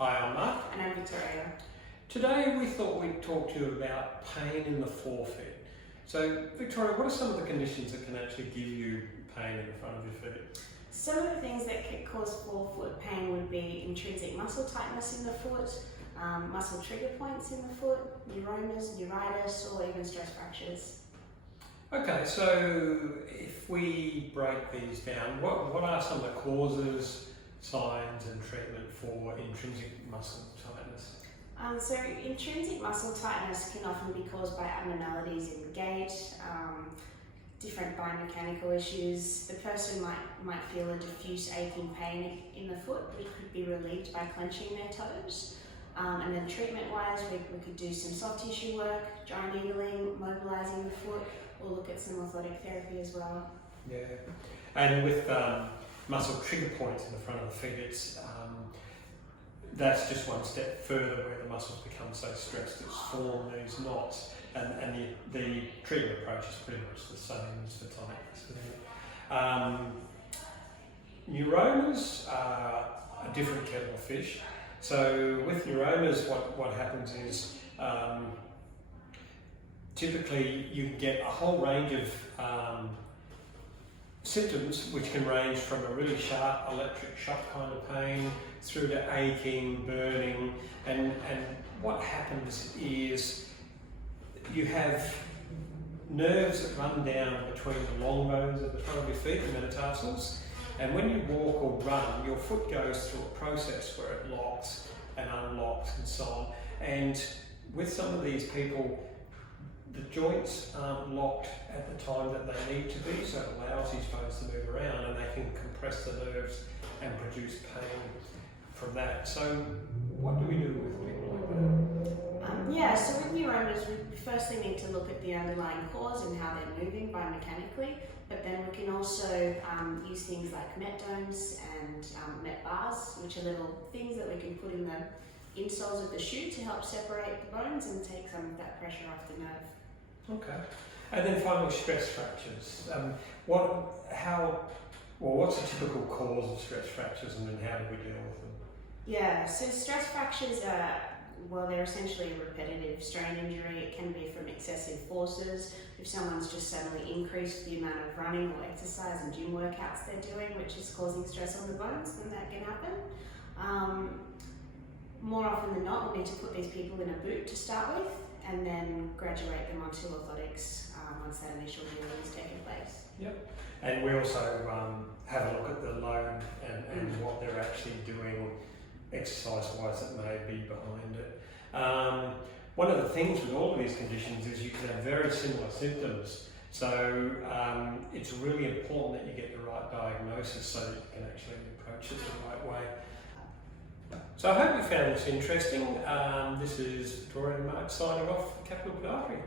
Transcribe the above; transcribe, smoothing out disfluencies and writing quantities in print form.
Hi, I'm Mark. And I'm Victoria. Today we thought we'd talk to you about pain in the forefoot. So, Victoria, what are some of the conditions that can actually give you pain in the front of your feet? Some of the things that could cause forefoot pain would be intrinsic muscle tightness in the foot, muscle trigger points in the foot, neuromas, neuritis, or even stress fractures. Okay, so if we break these down, what are some of the causes, signs and treatment for intrinsic muscle tightness? So intrinsic muscle tightness can often be caused by abnormalities in gait, different biomechanical issues. The person might feel a diffuse aching pain in the foot, which could be relieved by clenching their toes. And then treatment-wise, we could do some soft tissue work, dry needling, mobilising the foot, or look at some orthotic therapy as well. Yeah, and with muscle trigger points in the front of the feet, that's just one step further where the muscles become so stressed it's form these knots, and the treatment approach is pretty much the same as for tightness. Neuromas are a different kettle of fish. So with neuromas, what happens is typically you get a whole range of symptoms which can range from a really sharp electric shock kind of pain through to aching, burning, and what happens is you have nerves that run down between the long bones at the front of your feet, the metatarsals, and when you walk or run, your foot goes through a process where it locks and unlocks and so on. And with some of these people, the joints aren't locked at the time that they need to be, so it allows these bones to move around and they can compress the nerves and produce pain from that. So what do we do with people like that? So with neuromas, we firstly need to look at the underlying cause and how they're moving biomechanically, but then we can also use things like met domes and met bars, which are little things that we can put in the insoles of the shoe to help separate the bones and take some of that pressure off the nerve. Okay, and then finally stress fractures. What's a typical cause of stress fractures, and then how do we deal with them? Yeah, so stress fractures they're essentially a repetitive strain injury. It can be from excessive forces. If someone's just suddenly increased the amount of running or exercise and gym workouts they're doing, which is causing stress on the bones, then that can happen. More often than not, we'll need to put these people in a boot to start with, and then graduate them onto orthotics once that initial healing has taken place. Yep. And we also have a look at the load and what they're actually doing exercise-wise that may be behind it. One of the things with all of these conditions is you can have very similar symptoms. So it's really important that you get the right diagnosis so that you can actually approach it the right way. So I hope you found this interesting. This is Victoria and Mark signing off for Capital Podiatry.